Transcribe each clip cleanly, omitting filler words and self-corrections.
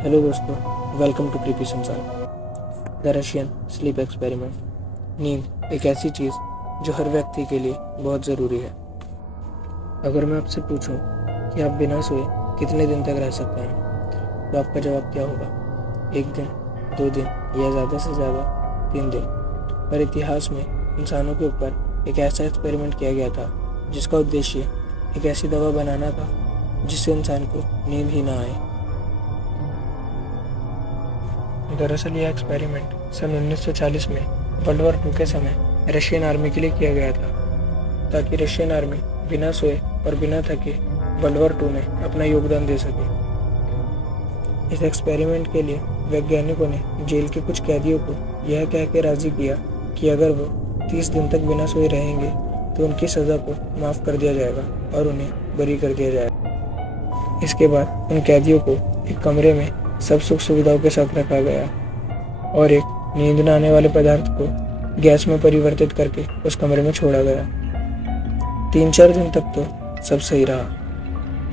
Hello दोस्तों, welcome to creepy संसार। The Russian sleep experiment. नींद एक ऐसी चीज़ जो हर व्यक्ति के लिए बहुत ज़रूरी है। अगर मैं आपसे पूछूं कि आप बिना सोए कितने दिन तक रह सकते हैं, तो आपका जवाब क्या होगा? 1 दिन, 2 दिन या ज़्यादा से ज़्यादा 3 दिन। पर इतिहास में इंसानों के ऊपर एक ऐसा एक्सपेरिमेंट किया गया था जिसका उद्देश्य एक ऐसी दवा बनाना था जिससे इंसान को नींद ही ना आए। दरअसल यह एक्सपेरिमेंट सन 1940 में वर्ल्ड वॉर 2 के समय रशियन आर्मी के लिए किया गया था, ताकि रशियन आर्मी बिना सोए और बिना थके वर्ल्ड वॉर 2 में अपना योगदान दे सके। इस एक्सपेरिमेंट के लिए वैज्ञानिकों ने जेल के कुछ कैदियों को यह कह के राजी किया कि अगर वो 30 दिन तक बिना सोए रहेंगे तो उनकी सज़ा को माफ़ कर दिया जाएगा और उन्हें बरी कर दिया जाएगा। इसके बाद उन कैदियों को एक कमरे में सब सुख सुविधाओं के साथ रखा गया और एक नींद न आने वाले पदार्थ को गैस में परिवर्तित करके उस कमरे में छोड़ा गया। 3-4 दिन तक तो सब सही रहा,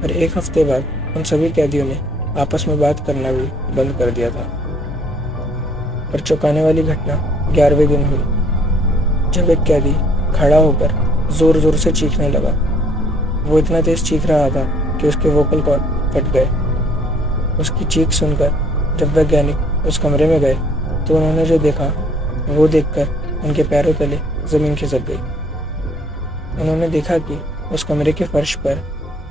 पर 1 हफ्ते बाद उन सभी कैदियों ने आपस में बात करना भी बंद कर दिया था। पर चौंकाने वाली घटना 11वें दिन हुई, जब एक कैदी खड़ा होकर जोर जोर से चीखने लगा। वो इतना तेज चीख रहा था कि उसके वोकल कॉर्ड फट गए। उसकी चीख सुनकर जब वैज्ञानिक उस कमरे में गए तो उन्होंने जो देखा वो देखकर उनके पैरों तले ज़मीन खिसक गई। उन्होंने देखा कि उस कमरे के फर्श पर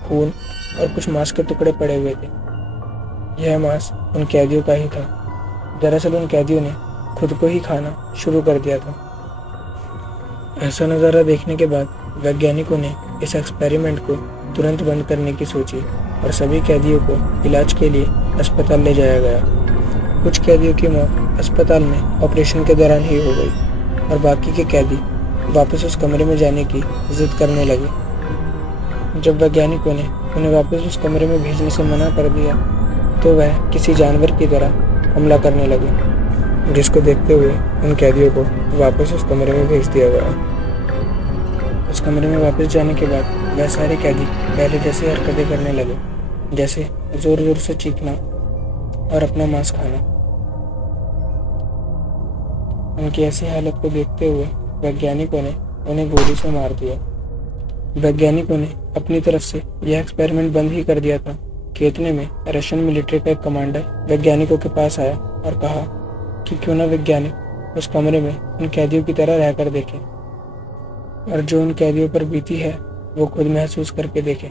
खून और कुछ मांस के टुकड़े पड़े हुए थे। यह मांस उन कैदियों का ही था। दरअसल उन कैदियों ने खुद को ही खाना शुरू कर दिया था। ऐसा नज़ारा देखने के बाद वैज्ञानिकों ने इस एक्सपेरिमेंट को तुरंत बंद करने की सोची और सभी कैदियों को इलाज के लिए अस्पताल ले जाया गया। कुछ कैदियों की मौत अस्पताल में ऑपरेशन के दौरान ही हो गई और बाकी के कैदी वापस उस कमरे में जाने की जिद करने लगे। जब वैज्ञानिकों ने उन्हें वापस उस कमरे में भेजने से मना कर दिया तो वह किसी जानवर की तरह हमला करने लगे, जिसको देखते हुए उन कैदियों को वापस उस कमरे में भेज दिया गया। उस कमरे में वापस जाने के बाद वह सारे कैदी पहले जैसे हरकतें करने लगे, जैसे जोर जोर से चीखना और अपना मांस खाना। उनकी ऐसी हालत को देखते हुए वैज्ञानिकों ने उन्हें गोली से मार दिया। वैज्ञानिकों ने अपनी तरफ से यह एक्सपेरिमेंट बंद ही कर दिया था कि इतने में रशियन मिलिट्री का एक कमांडर वैज्ञानिकों के पास आया और कहा कि क्यों ना वैज्ञानिक उस कमरे में उन कैदियों की तरह रहकर देखें और जो उन कैदियों पर बीती है वो खुद महसूस करके देखें।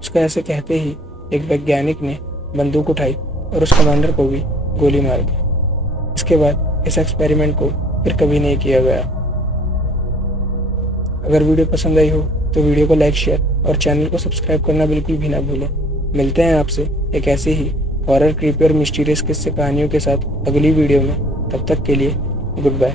उसका ऐसे कहते ही एक वैज्ञानिक ने बंदूक उठाई और उस कमांडर को भी गोली मार दी। इसके बाद इस एक्सपेरिमेंट को फिर कभी नहीं किया गया। अगर वीडियो पसंद आई हो तो वीडियो को लाइक, शेयर और चैनल को सब्सक्राइब करना बिल्कुल भी ना भूलें। मिलते हैं आपसे एक ऐसे ही हॉरर, क्रीपी और मिस्टीरियस किस्से कहानियों के साथ अगली वीडियो में। तब तक के लिए गुड बाय।